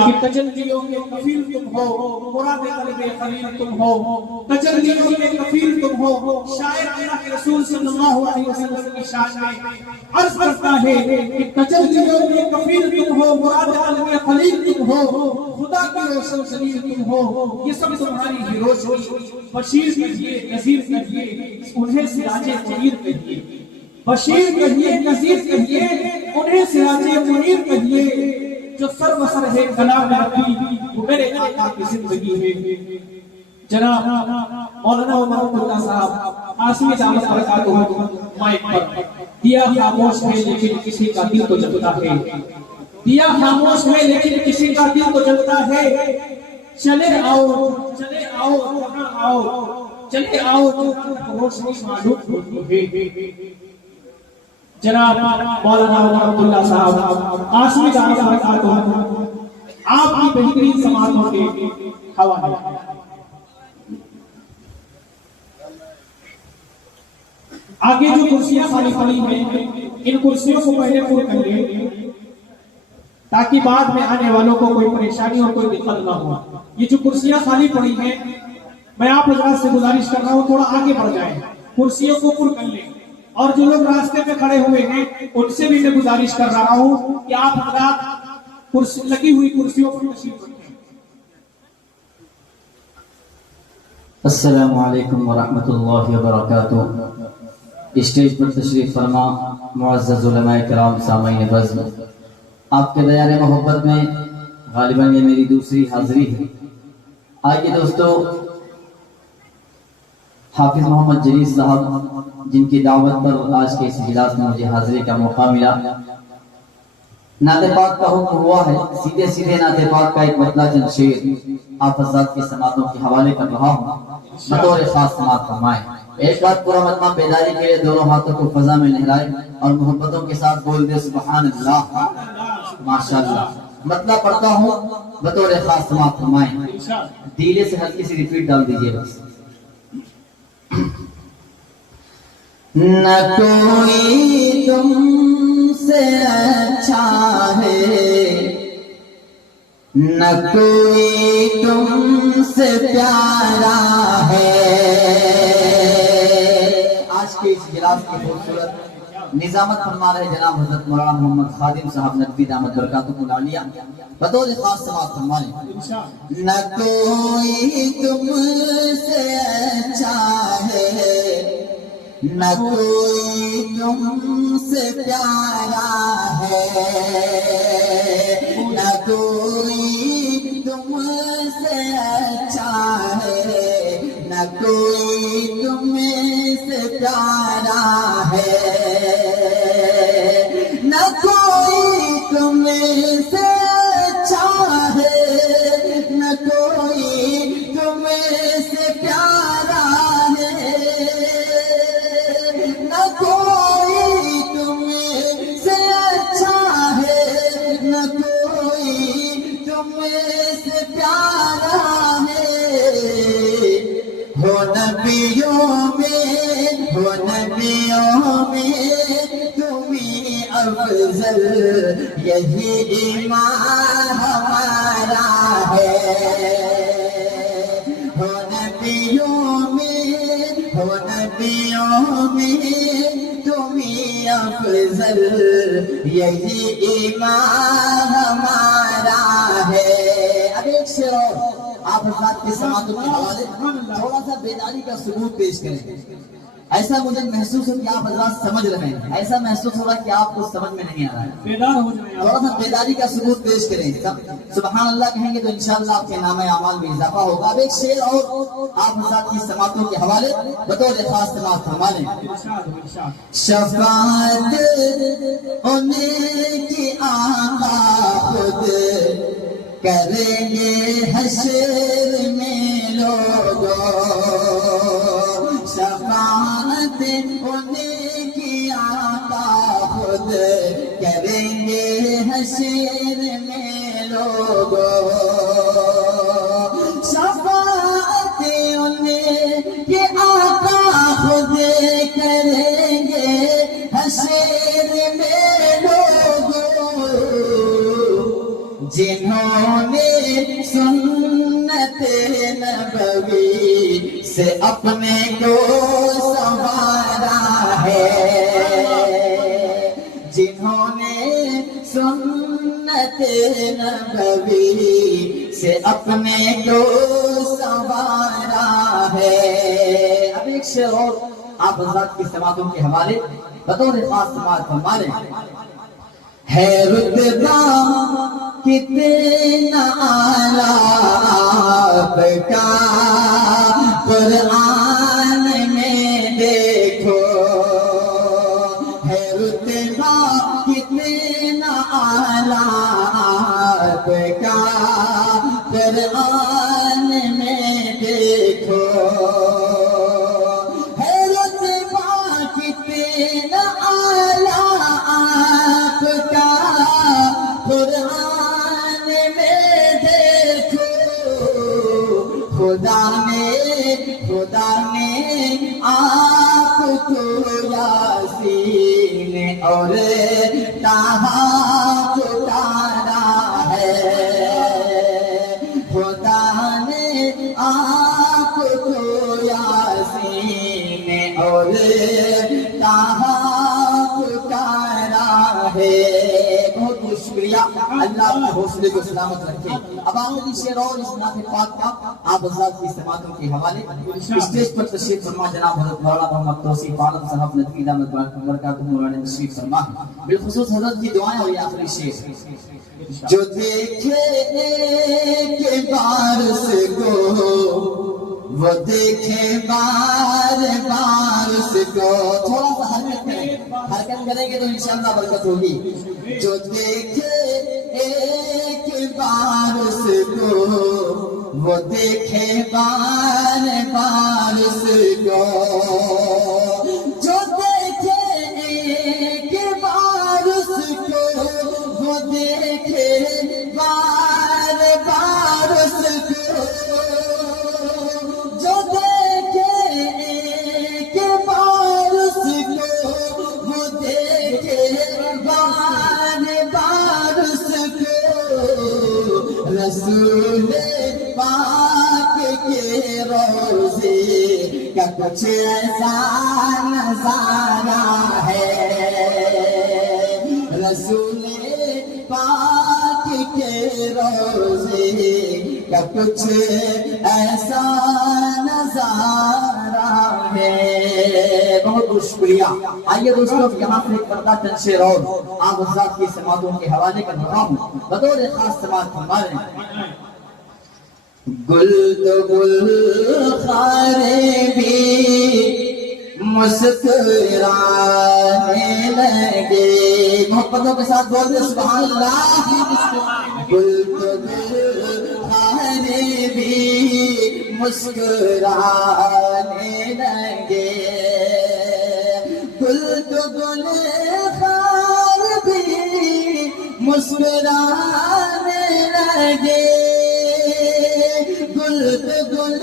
کہ تجلیوں کے کفیل تم ہو، مراد قلب خلیل تم ہو، تجلیوں کے کفیل تم ہو۔ شاعر اللہ کے رسول صلی اللہ علیہ وسلم کی شان میں عرض کرتا ہے کہ تجلیوں کے کفیل تم ہو، مراد قلب خلیل تم ہو، خدا کی روشن ضمیر تم ہو۔ یہ سب تمہاری ہی روشنی، بشیر کہیے نذیر کہیے، انہیں سراج منیر کہیے، بشیر کہیے نذیر کہیے، انہیں سراج منیر کہیے۔ جو سر بسر ہے کلام ربی، وہ میرے آقا کی زندگی ہے۔ جناب مولانا عمر اللہ صاحب آسمی دعوت برکاتہ مائک پر، دیا خاموش ہے لیکن کسی کا دل تو جلتا ہے، دیا خاموش ہے لیکن کسی کا دل تو جلتا ہے۔ چلے آؤ چلے آؤ وہاں آؤ، چلے آؤ روشنی معلوم ہوتی ہے۔ جناب مولانا عمر اللہ صاحب آسمی دعوت برکاتہ آپ کی بہترین سماعتوں کے حوالے۔ آگے جو کرسیاں خالی پڑی ہیں، ان کرسیوں کو پہلے پر کر لیں تاکہ بعد میں آنے والوں کو کوئی پریشانی اور کوئی دقت نہ ہو۔ یہ جو کرسیاں خالی پڑی ہیں، میں آپ حضرات سے گزارش کر رہا ہوں تھوڑا آگے بڑھ جائیں، کرسیوں کو پر کر لیں، اور جو لوگ راستے پہ کھڑے ہوئے ہیں ان سے بھی میں گزارش کر رہا ہوں کہ آپ حضرات لگی ہوئی کرسیوں پر تشریف رکھیں۔ السلام علیکم ورحمۃ اللہ وبرکاتہ۔ اسٹیج پر تشریف فرما معزز علماء کرام، سامعین بزم، آپ کے دیار محبت میں غالباً یہ میری دوسری حاضری ہے۔ آئیے دوستو، حافظ محمد جلیل صاحب جن کی دعوت پر آج کے اس اجلاس میں مجھے حاضری کا موقع ملا، نعت پاک کا حکم ہوا ہے، سیدھے سیدھے نعت پاک کا ایک مطلع چند شعر آپ حضرات کی سماعتوں کے حوالے کر رہا ہوں، بطور خاص سماعت فرمائیں۔ ایک بات پورا مطمع بیداری کے لیے دونوں ہاتھوں کو فضا میں لہرائے اور محبتوں کے ساتھ بول دے سبحان اللہ، ماشاءاللہ۔ مطلع پڑھتا ہوں، بطور خاص سماعت فرمائیں، دیلے سے ہلکی سی ریپیٹ ڈال دیجئے بس۔ نہ کوئی تم سے اچھا ہے، نہ کوئی تم سے پیارا ہے۔ آج کے اس اجلاس کی خوبصورت نظامت فرما رہے جناب حضرت مولانا محمد خادم صاحب ندوی دامت برکاتہ العالیہ، بطور خاص سماعت فرمائیں۔ نہ کوئی تم سے اچھا ہے، نہ کوئی تم سے پیارا ہے، نہ کوئی تم سے اچھا ہے، نہ کوئی تم سے پیارا ہے، نہ کوئی تم سے اچھا ہے، نہ کوئی تم سے پیارا ہے، نہ کوئی تم سے اچھا ہے، نہ کوئی تم سے پیارا ہے۔ ہو نبیوں میں تمہیں افضل، یہی ایمان ہمارا ہے۔ ہو نبیوں میں تمہیں افضل، یہی ایمان ہمارا ہے۔ اب ایک شعر اور آپ حضرات کی سماعتوں کے حوالے تھوڑا سا بیداری کا ثبوت پیش کریں۔ ایسا مجھے محسوس ہو کہ آپ حضرات سمجھ رہے ہیں، ایسا محسوس ہو رہا ہے کہ آپ کو سمجھ میں نہیں آ رہا ہے، تھوڑا سا بیداری کا ثبوت پیش کریں۔ سبحان اللہ کہیں گے تو انشاءاللہ آپ کے نام اعمال میں اضافہ ہوگا۔ اب ایک شعر اور آپ حضرات کی سماعتوں کے حوالے بطور خاص سماعت فرما لیں۔ شفاعت انہیں کی آقا خود کریں گے حشر میں لوگوں، شفاعت انہیں کی آقا خود کریں گے حشر میں لوگوں، شفاعت انہیں کی آقا خود کریں گے حشر میں لوگوں، جنہوں نے سنت نبوی سے اپنے کو سنوارا ہے، جنہوں نے سنت نبوی سے اپنے کو سنوارا ہے۔ اب ایک شعر اور آپ حضرات کی سماعتوں کے حوالے بطور خاص سماعت فرما لیں۔ ہے رتبہ کتنا اعلیٰ آپ کا قرآن میں دیکھو، ہے رتبہ کتنا اعلیٰ آپ کا قرآن میں دیکھو، ہے رتبہ کتنا اعلیٰ آپ کا قرآن میں دیکھو، خدا نے آپ کو یاسین اور طہٰ پکارا ہے، خدا نے آپ کو یاسین اور طہٰ پکارا ہے۔ بہت بہت شکریہ، اللہ آپ کے حوصلے کو سلامت رکھے۔ اب آخری شعر اور اس نعت پاک کا آپ حضرات کی سماعتوں کے حوالے اسٹیج پر تشریف فرما جناب حضرت مولانا محمد توصیف عالم صاحب ندوی دامت برکاتہ مولانا تشریف فرما، بالخصوص حضرت کی دعائیں اور یہ آخری شعر۔ جو دیکھے کہ بارش کو وہ دیکھے بار بار اس کو، تھوڑا سا حرکت کریں گے تو انشاءاللہ برکت ہوگی۔ جو دیکھے ایک بار اس کو وہ دیکھے بار بار اس کو، جو دیکھے ایک بار اس کو وہ دیکھے بار بار اس کو، جو دیکھے ایک بار اس کو وہ دیکھے بار بار اس کو، رسول پاک کے روزے کا کچھ ایسا نظارہ ہے، رسول پاک کے روزے کا کچھ ایسا نظارہ ہے۔ بہت بہت شکریہ۔ آئیے دوستوں یہاں سے ایک پردہ چند شعر اور آپ حضرات کی سماعتوں کے حوالے کر رہا ہوں، بطور خاص سماعت فرما رہے ہیں۔ گل تو گل خارے بھی مسکرانے لگے، محبتوں کے ساتھ بول دیں سبحان اللہ۔ گل تو گل خارے بھی مسکرانے لگے، گل تو گل خار بھی مسکرانے لگے، گل تو گل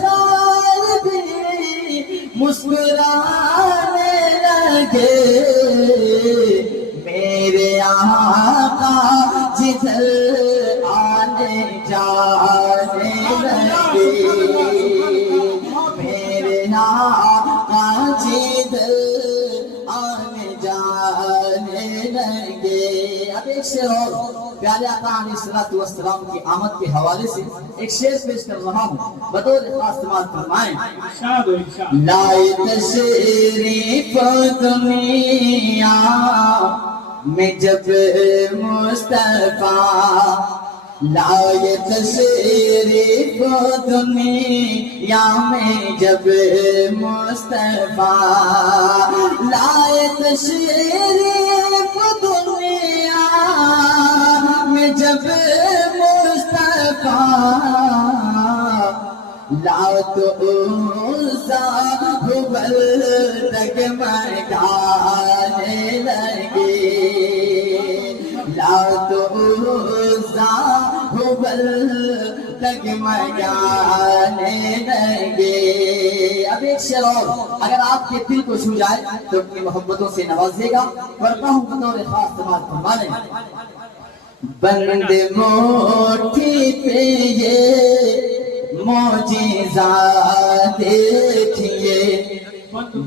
خار بھی مسکرانے لگے، میرے آقا جدھر آنے جانے لگے، میرے آقا جدھر آنے جانے لگے۔ اب ایک شعر اور پیارے آقا علیہ السلام کی آمد کے حوالے سے ایک شعر پیش کر رہا ہوں، بطور خاص سماعت فرمائیں۔ لائے تشریف دنیا میں جب مصطفیٰ، لائے تشریف دنیا میں جب مصطفیٰ، لائے تشریف دنیا میں جب مصطفیٰ، لات عزا حبل ڈگمگانے لگے، لات عزا حبل ڈگمگانے لگے۔ اب ایک شعر اور اگر آپ کے دل کو چھو جائے تو اپنی محبتوں سے نوازے گا، پڑھتا ہوں بطور خاص سماعت فرما لیں۔ بند موٹھی پہ یہ معجزہ دیکھیے،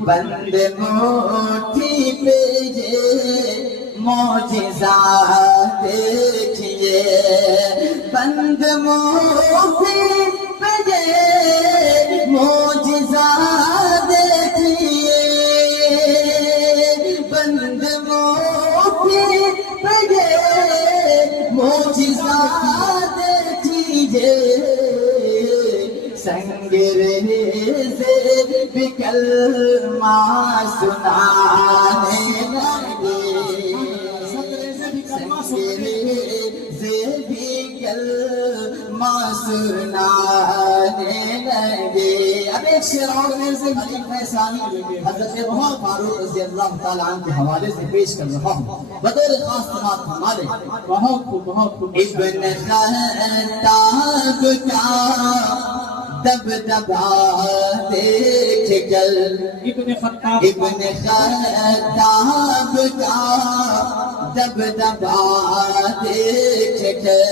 بند موٹھی پہ یہ معجزہ دیکھیے، بند موٹھی پہ یہ معجزہ دیکھیے، بند موٹھی پہ یہ معجزہ دیکھیے، سنگریزے بھی کلمہ سنانے لگے، سنگریزے بھی کلمہ سنانے لگے۔ اب ایک شعر اور سے خلیفہ ثانی حضرت عمر فاروق رضی اللہ تعالیٰ عنہ کے حوالے سے پیش کر رہا ہوں، بطور خاص سماعت ہمارے بہت خوب بہت خوب۔ ابن خطاب کا دبدبا دیکھ کر، ابن خطاب ابن خطاب کا دبدبا دیکھ کر،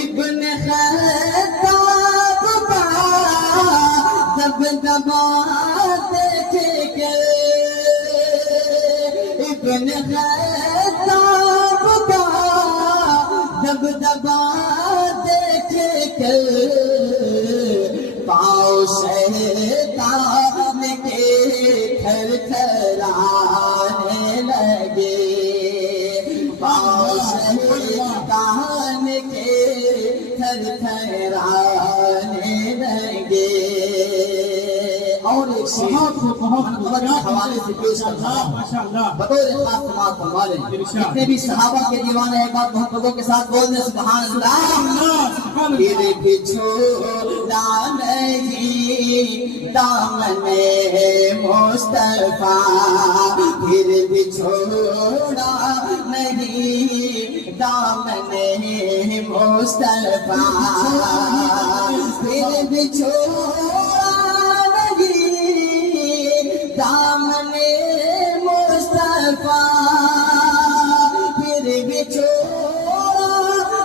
ابن خطاب کا دبدبا دیکھ کر، ابن خطاب کا دبدبا دیکھ کر، پاؤں شیطان کے تھر تھرانے لگے، پاؤں شیطان کے تھر تھرانے لگے۔ اور ایک بہت خوب بہت خوب۔ حوالے سے پیش کر رہا ہوں، ماشاء اللہ۔ بطور خاص سماعت ہمارے جتنے بھی صحابہ کے دیوانے ایک بات محبتوں کے ساتھ بولنے سبحان اللہ۔ پھر بھی چھوڑا نہیں دامن مصطفیٰ، پھر بھی چھوڑا نہیں دامن مصطفیٰ، پھر بھی چھوڑا دامن مصطفیٰ، پھر بھی چھوڑا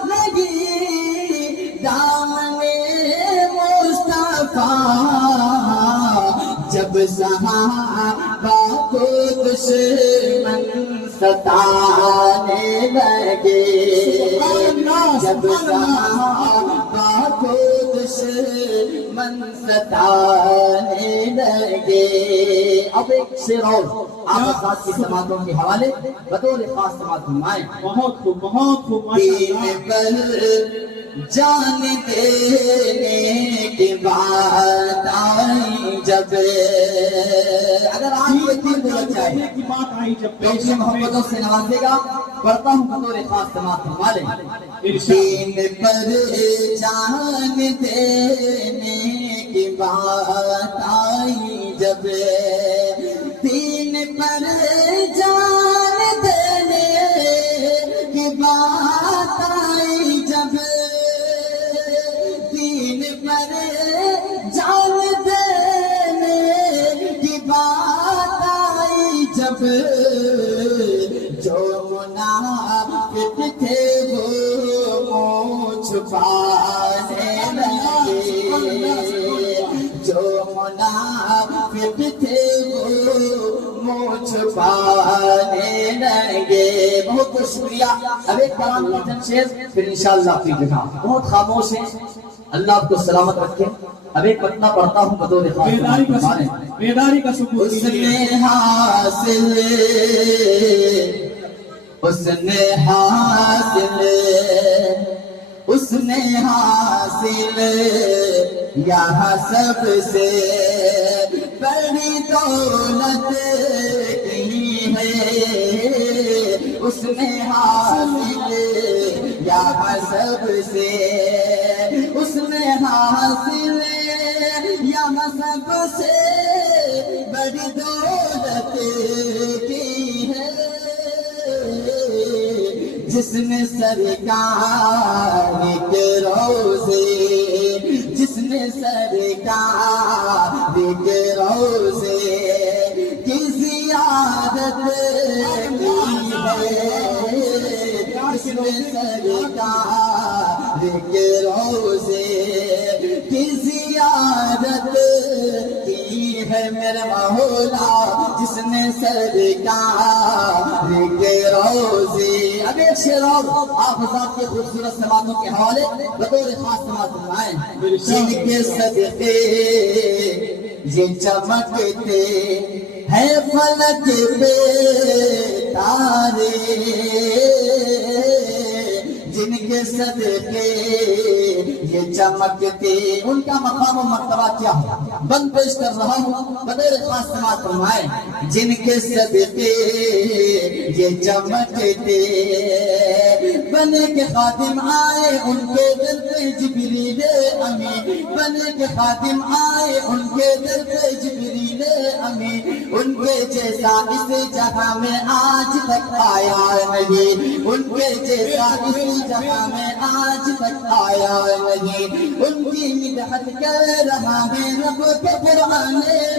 نہیں دامن مصطفیٰ، جب صحابہ کو دشمن ستانے لگے، جب صحابہ کو دشمن ستانے لگے۔ اب ایک شعر اور آپ حضرات کی سماعتوں کے حوالے بطور خاص سماعت فرمائیں۔ بہت خوب بہت خوب ماشاء دین اللہ۔ پر جان دینے کی بات آئی جب، اگر آپ یہ دین بلند جائے کی بات آئی جب تو اپنی محبتوں سے نوازے گا، پڑھتا ہوں بطور خاص سماعت فرمائیں۔ دین پر جان دینے کی بات آئی جب، دین پر جان دینے کی بات آئی جب، دین پر جان دینے کی بات آئی جب، جو منافق تھے وہ منہ چھپانے لگے، جو منافق تھے وہ منہ چھپانے لگے۔ بہت بہت شکریہ۔ اب ایک کلام کا چند شعر پھر انشاءاللہ اپنی جگہ، بہت خاموش ہے، اللہ آپ کو سلامت رکھے۔ اب ایک پتنا پڑھتا ہوں بطور خاص بیداری کا ثبوت اس نے حاصل، اس نے حاصل، اس نے حاصل یہاں سب سے بڑی دولت کی ہے، اس نے حاصل یہاں سب سے، اس نے حاصل یہاں سب سے بڑی دولت کی ہے، جس نے سرکار کے روزے، جس نے سرکار کے روزے کی زیارت کی ہے، جس نے کے روزے کی زیارت کی ہے میرے مولا جس نے سرکار کے روزے. اب ایک شعر اور آپ حضرات کے خوبصورت سماعتوں کے حوالے بطور خاص سماعت فرمائیں. جن کے صدقے یہ چمکتے ہے فلک پہ تارے, جن کے صدقے یہ چمکتے, ان کا مقام و مرتبہ کیا ہے بند پیش کر رہا ہوں بطور خاص سماعت فرمائیں. جن کے صدقے یہ چمکتے بنے کے خادم آئے ان کے در پہ جبریل امین, بنے کے خادم آئے ان کے در پہ جبریل امین, ان کے جیسا اس جگہ میں آج تک آیا نہیں, ان کے جیسا اس جگہ میں آج تک آیا نہیں. ان کی مدحت کر رہا ہے رب کے قرآن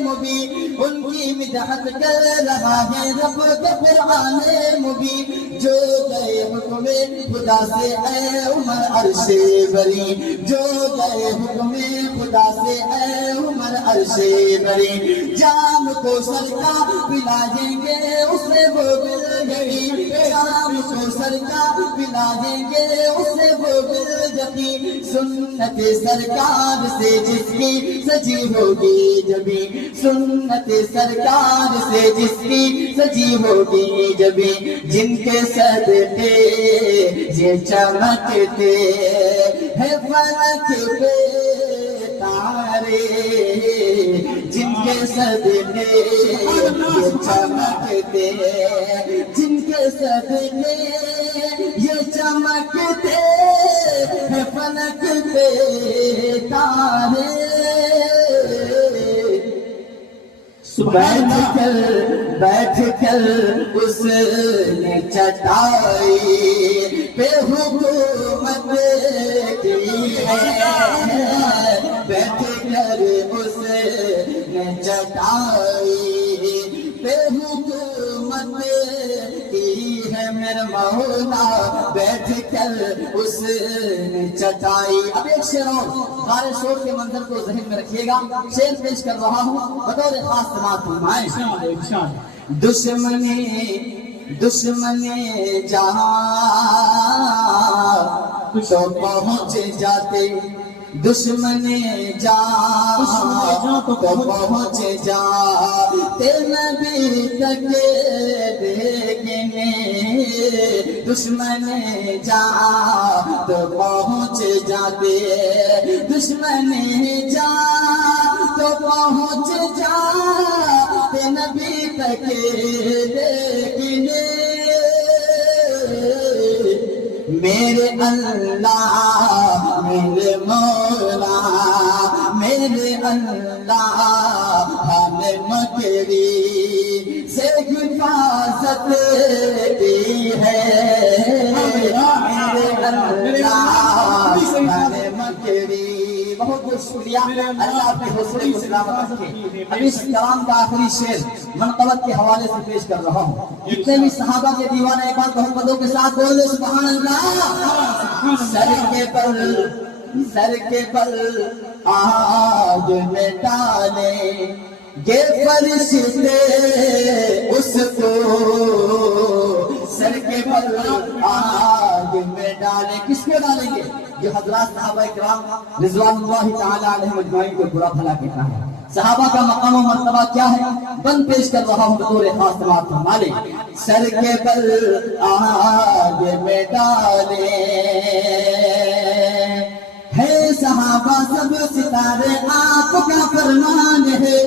مبین, ان کی مدحت کر رہا ہے رب کے قرآن مبین. جو گئے حکم خدا سے اے عمر عرش بری, جو گئے حکم خدا سے اے عمر عرش بری. جام کو سرکا پلائیں گے اسے وہ دل یقین, جام کو سرکا پلائیں گے اسے وہ دل یقین. سنت سرکار سے جس کی سجی ہوگی جبی, سنت سرکار سے جس کی سجی ہوگی جبی. جن کے صدقے یہ چمکتے ہے فلک پہ تارے, جن کے صدقے یہ چمکتے, جن کے صدقے یہ چمکتے ہے فلک پہ تارے. بیٹھ کر اس نے چٹائی پہ حکومت کی ہے, بیٹھ کر اس نے چٹائی پہ حکومت کی ہے میرے مولا, بیٹھ کر اس نے چٹائی. اب ایک شعر اور غار شور کے منظر کو ذہن میں رکھیے گا, شعر پیش کر رہا ہوں بطور خاص سماعت فرمائیں. دشمنی جہاں تو پہنچ جاتے, دشمنی جہاں تو پہنچ جاتے نبی تک دیکھنے, دشمنی جہاں تو پہنچ جاتے, دشمنی جہاں تو پہنچ جاتے نبی تک دیکھنے. میرے اللہ میرے مولا میرے اللہ ہم مکری سے حفاظت کی ہے, میرے اللہ ہم مکری. بہت بہت شکریہ, اللہ آپ کے حوصلے کو سلامت رکھے. اب اس کلام کا آخری شعر منقبت کے حوالے سے پیش کر رہا ہوں. جتنے بھی صحابہ کے دیوانہ ایک بار محمدوں کے ساتھ بولے سبحان اللہ. سر کے بل آگ میں ڈالیں گے فرشتے اس کو, سر کے بل آگ میں ڈالیں, کس کو ڈالیں گے؟ جو حضرات صحابہ اکرام رضوان اللہ تعالی علیہم اجمعین کو برا بھلا کہتا ہے. صحابہ کا مقام و مرتبہ کیا ہے بند پیش کر رہا ہوں بطور خاص سماعت فرمائیں. سر کے بل آگ میں ڈالیں ہے صحابہ سب ستارے آپ کا فرمان ہے,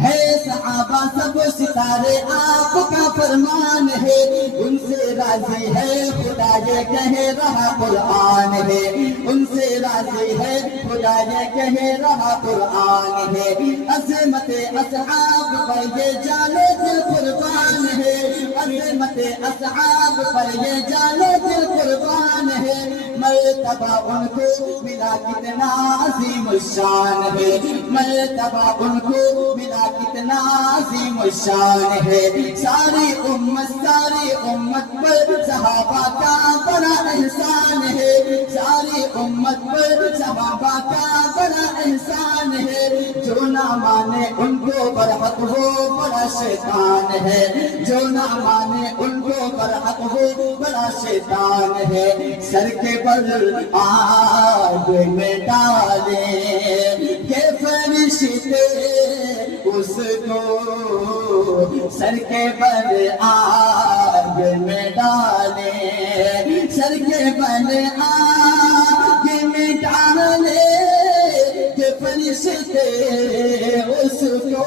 ہے صحابہ سب ستارے آپ کا فرمان ہے. ان سے راضی ہے خدا یہ کہہ رہا قرآن ہے, ان سے راضی ہے خدا یہ کہہ رہا قرآن ہے. عظمت اصحاب پر یہ جانے دل قربان ہے, عظمت اصحاب پر یہ جانے دل قربان ہے. مرتبہ ان کو ملا کتنا عظیم الشان ہے, مرتبہ ان کو ملا کتنا عظیم الشان شان ہے ساری امت پر صحابہ کا بڑا احسان ہے ساری امت پر صحابہ کا بڑا احسان ہے جو نہ مانے ان کو برحق وہ بڑا شیطان ہے جو نہ مانے ان کو برحق وہ بڑا شیطان ہے سر کے بل آگ میں ڈالیں کہ فرشتے اس کو سر کے بل آگ میں ڈالیں سر کے بل آگ میں ڈالیں کہ فرشتے اس کو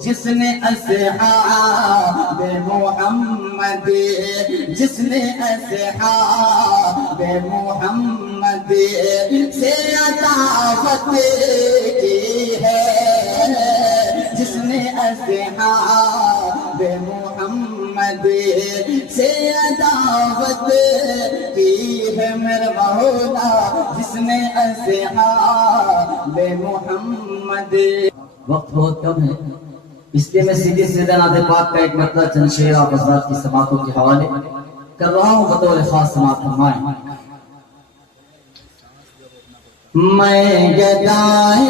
جس نے اصحاب محمد جس نے اصحاب محمد سے عداوت کی ہے جس نے اصحاب محمد سے عداوت کی ہے میرا مولا جس نے اصحاب محمد وقت بہت کم ہے اس لیے میں سیدھے سیدھے نعت پاک کا ایک مطلب چند شعر آپ حضرات کی سماعتوں کے حوالے کر رہا ہوں بطور خاص سماعت فرمائیں میں گدائے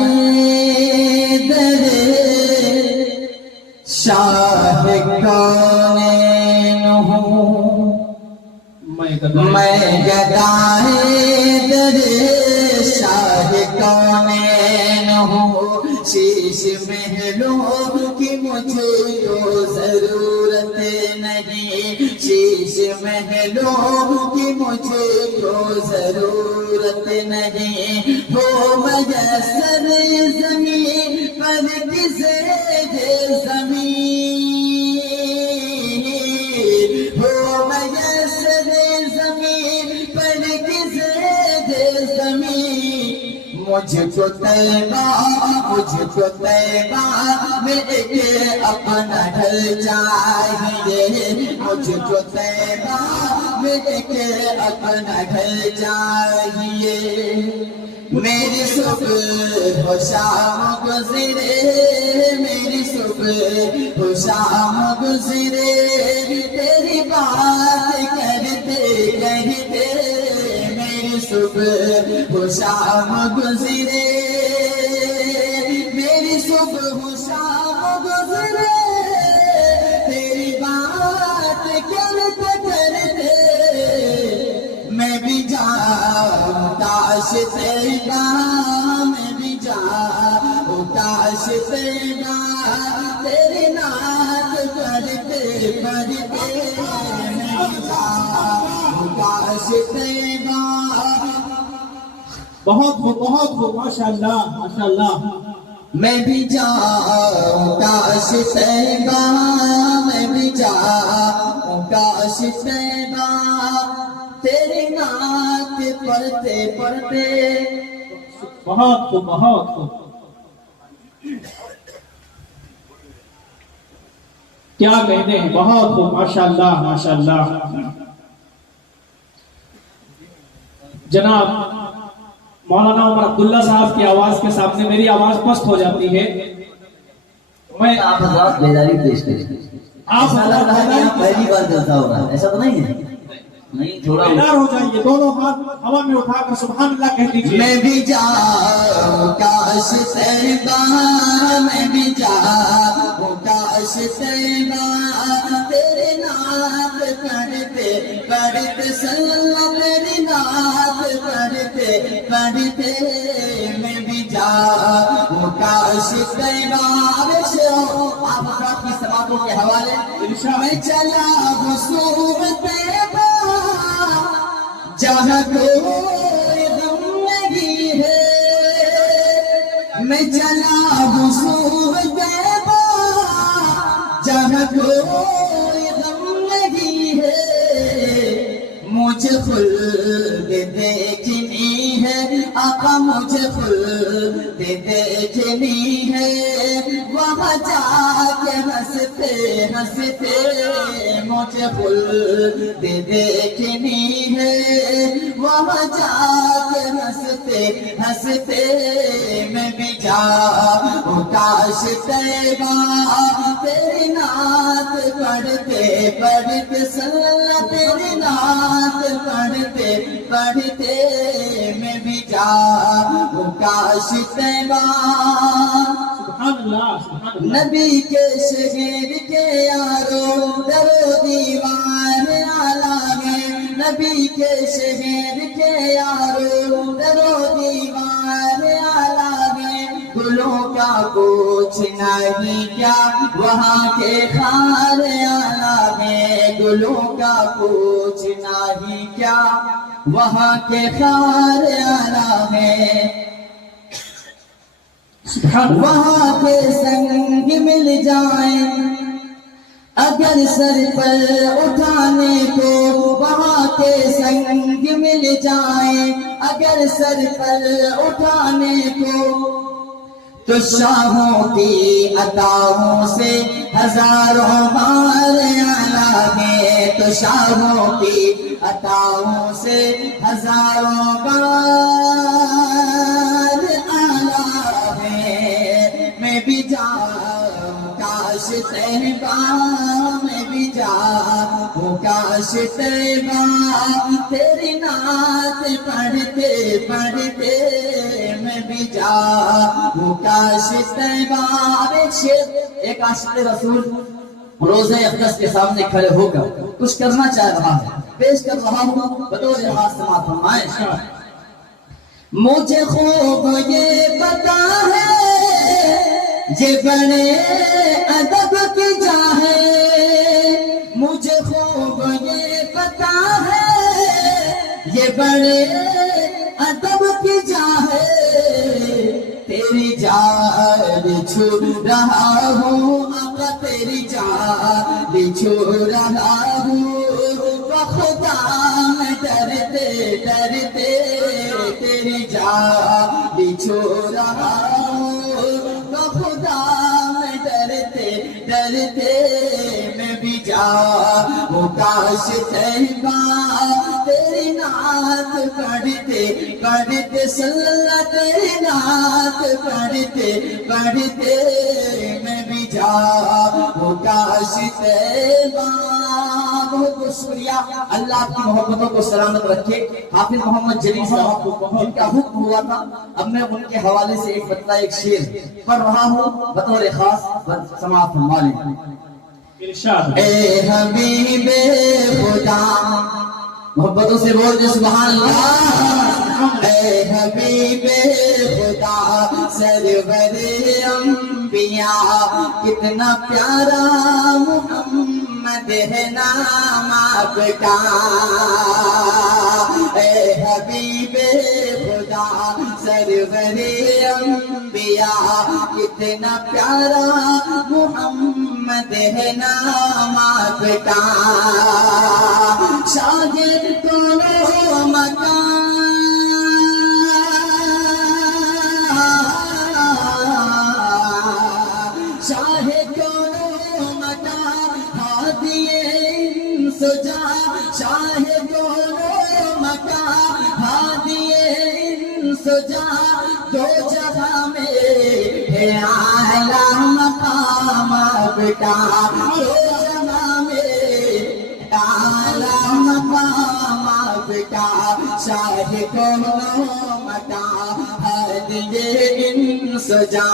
در شاہ کونین ہوں میں گدائے در شاہ کونین ہوں شیش محلوں کی مجھے تو ضرورت نہیں شیش محلوں کی مجھے تو ضرورت نہیں وہ میسر زمین پر کسے دے زمین وہ میسر زمین پر کسے دے زمین مجھ کو طیبہ میں ایک اپنا گھر چاہیے مجھ کو طیبہ میں ایک اپنا گھر چاہیے میری صبح و شام گزرے میری صبح و شام گزرے تیری بات کرتے کہتے میری صبح و شام گزرے میری صبح و شام گزرے تیری بات کرتے کرتے میں بھی جاؤں کاش طیبہ میں بھی جاؤں کاش طیبہ تیری نعت پڑھتے پڑھتے میں بھی جاؤں کاش طیبہ بہت خوب ماشاءاللہ ماشاءاللہ میں بھی جاؤں کاش طیبہ میں بھی جاؤں کاش طیبہ تیری نعت پڑھتے پڑھتے بہت خوب کیا کہتے ہیں بہت خوب ماشاءاللہ ماشاءاللہ جناب مولانا عمر عبداللہ صاحب کی آواز کے سامنے میری آواز پست ہو جاتی ہے میں آپ حضرات بیداری پیش کریں آپ حضرات پہلی بار جلسہ ہو رہا ہے ایسا تو نہیں ہے نہیں تھوڑا بیدار ہو جائیے دونوں ہاتھ ہوا میں اٹھا کر سبحان اللہ کہہ دیجیے میں بھی جاؤں کاش طیبہ میں بھی جاؤں کاش طیبہ تیرے نعت پڑھتے پڑھتے صلی اللہ تیری نعت پڑھتے پڑھتے میں بھی جاؤں کاش طیبہ آپ کی سماعتوں کے حوالے میں چلا وصول طیبہ جہاں کوئی غم نہیں ہے میں چلا وصول طیبہ جہاں کوئی غم نہیں ہے مجھے خلد دیکھنی ہے آقا مجھے خلد دیکھنی ہے وہاں جا کے ہنستے ہنستے مجھے خلد دیکھنی ہے وہاں جا کے ہنستے ہنستے میں بھی جاؤں کاش طیبہ تیری نعت پڑھتے پڑھتے صلی تیری نعت پڑھتے پڑھتے میں بھی جاؤں کاش طیبہ سبحان اللہ سبحان اللہ نبی کے شہر کے یارو در و دیوار اعلیٰ ہے نبی کے شہر کے یارو در و دیوار اعلیٰ ہے گلوں کا کچھ نہیں کیا وہاں کے خار اعلیٰ ہے گلوں کا کچھ نہیں کیا وہاں کے خار اعلیٰ ہے وہاں کے سنگ مل جائیں اگر سر پر اٹھانے کو وہاں کے سنگ مل جائیں اگر سر پر اٹھانے کو تو شاہوں کی عطاؤں سے ہزاروں بار اعلیٰ ہے تو شاہوں کی عطاؤں سے ہزاروں بار اعلیٰ ہے میں بھی جاؤں کاش طیبہ میں بھی جاؤں کاش طیبہ تیری نعت پڑھتے پڑھتے میں بھی جاؤں کاش طیبہ ایک شیر ایک عاشق رسول روزہ اقدس کے سامنے کھڑے ہو کر کچھ کرنا چاہ رہا ہے پیش کر رہا ہوں بطور خاص سماعت فرمائیں مجھے خوب یہ پتا ہے یہ بڑے ادب کی جا ہے مجھے خوب یہ پتا ہے یہ بڑے ادب کی جا ہے تیری جان چھو رہا ہوں آقا تیری جان چھو رہا ہوں بخدا میں ڈرتے ڈرتے تیری جان چھو رہا ہوں بخدا میں ڈرتے ڈرتے میں بھی جاؤں کاش طیبہ تیری نعت پڑھتے پڑھتے صلی تیری نعت پڑھتے پڑھتے میں بھی جاؤں کاش طیبہ بہت بہت شکریہ اللہ آپ کی محبتوں کو سلامت رکھے حافظ محمد جلیل صاحب جن کا حکم ہوا تھا اب میں ان کے حوالے سے ایک بتلا ایک شعر پڑھ رہا ہوں بطور خاص سماعت فرمائیں اے حبیب خدا محبتوں سے بول دے سبحان اللہ اے حبیب خدا سرور انبیاء کتنا پیارا محمد ہے نام آپ کا اے حبیب خدا سرور انبیاء کتنا پیارا محمد ہے نام آپ کا شاہد کونوں مکان شاہد کونوں مکان ہادی انس جا شاہد کونوں مکان ہادی انس جا دو جہاں میں ہے اعلیٰ مقام آپ کا دو جہاں میں اعلیٰ مقام آپ کا شاہ کونوں مکان ہادی انس جا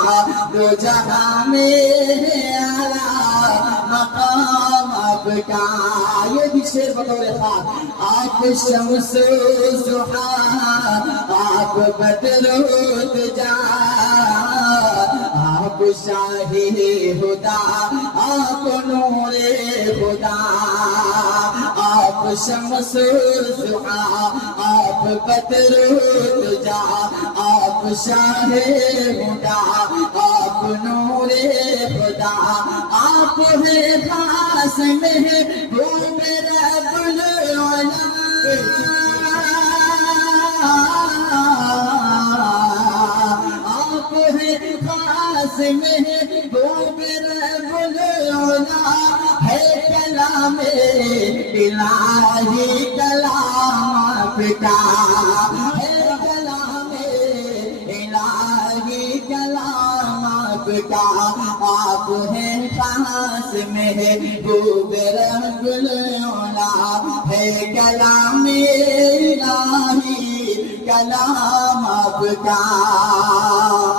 دو جہاں میں ہے اعلیٰ مقام آپ کا یہ بھی شعر بطور خاص آپ شمس ضحیٰ آپ بدر دجا آپ شاہی خدا آپ نور خدا آپ شمس ضحیٰ آپ بدر دجا آپ شاہ خدا آپ نور خدا آپ ہیں خاص محبوب رب العالمین آپ ہیں خاص محبوب رب العلا ہے کلام الہی کلام آپ کا ہے کلام الہی کلام کا آپ ہیں خاص محبوب رب العلا ہے کلام الہی کلام آپ کا.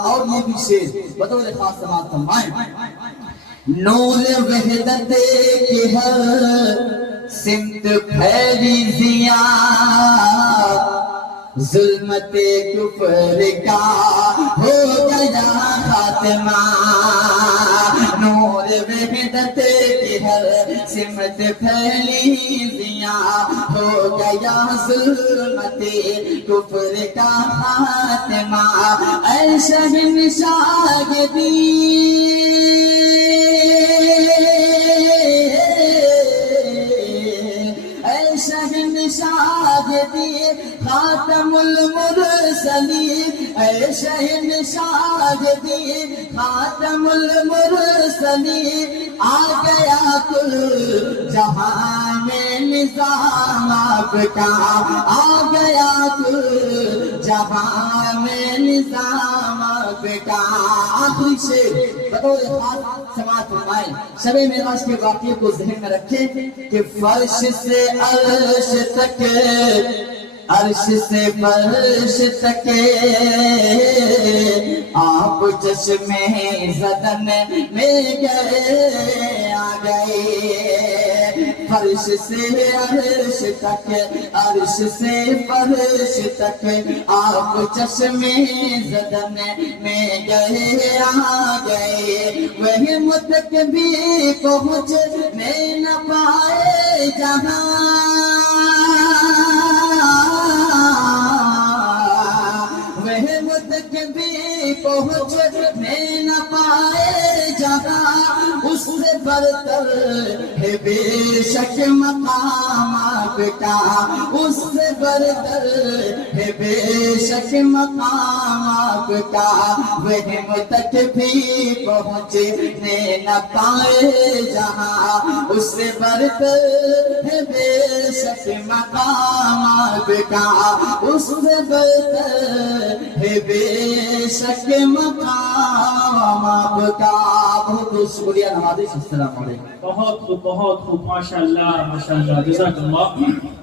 اور یہ بھی شعر بطور خاص سماعت فرمائیں. نور وحدت کی ہر سمت پھیلی ضیاء ظلمت کفر کا ہو گیا خاتمہ. نور وحدت کی ہر سمت پھیلی ضیاء ہو گیا ظلمت کفر کا خاتمہ. اے شہنشاہ شہنشاہ دی خاتم المرسلین اے شہنشاہ دی خاتم المرسلین آ گیا کل جہاں میں نظام آپ کا آ گیا کل جہاں میں نظام آپ کا. آخری شعر بطور خاص سماعت فرمائیں. شب معراج کے واقعے کو ذہن میں رکھیں کہ فرش سے عرش تک عرش سے فرش تک آپ چشمے زدن میں گئے آ گئے. فرش سے عرش تک عرش سے فرش تک آپ چشمے زدن میں گئے آ گئے. وہی متک بھی پہنچنے نہ پائے جہاں بھی پہنچنے نہ پائے جہاں اس سے برتر ہے بے شک مقام آپ کا. اس سے برتر ہے بے شک مقام آپ کا. وہم تک بھی پہنچنے نہ پائے جہاں اس سے برتر ہے بے شک مقام آپ کا. اس سے برتر ہے بے شک مقام آپ کا. بہت بہت شکریہ نوازش. السلام علیکم. بہت خوب ماشاءاللہ جزاک اللہ.